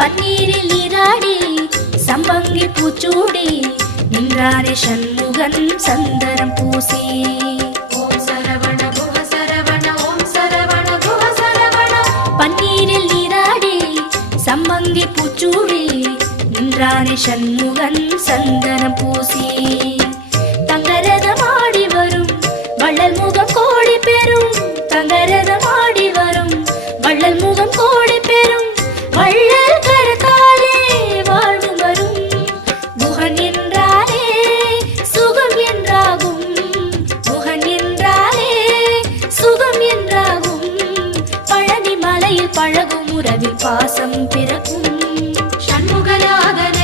பன்னீரில் நீராடி சம்பங்கி பூச்சூடி நின்றானே சண்முகன் சந்தனம் பூசி. ஓம் சரவண குஹ சரவண ஓம் சரவண குஹ சரவண. பன்னீரில் நீராடி சம்பங்கி பூச்சூடி நின்றானே சண்முகன் சந்தனம் பூசி. தங்கரதமாடி வரும் வள்ளல் முகம் கோடி பெறும். தங்கரதமாடி வரும் வள்ளல் முகம் கோடி பெறும். வள்ளல் கரத்தாலே வாழ்வு வரும். குஹன் என்றாலே சுகம் என்றாகும். குஹன் என்றாலே சுகம் என்றாகும். பழனி மலையில் பழகும் உறவில் பாசம் பிறக்கும். ஷண்முகநாதன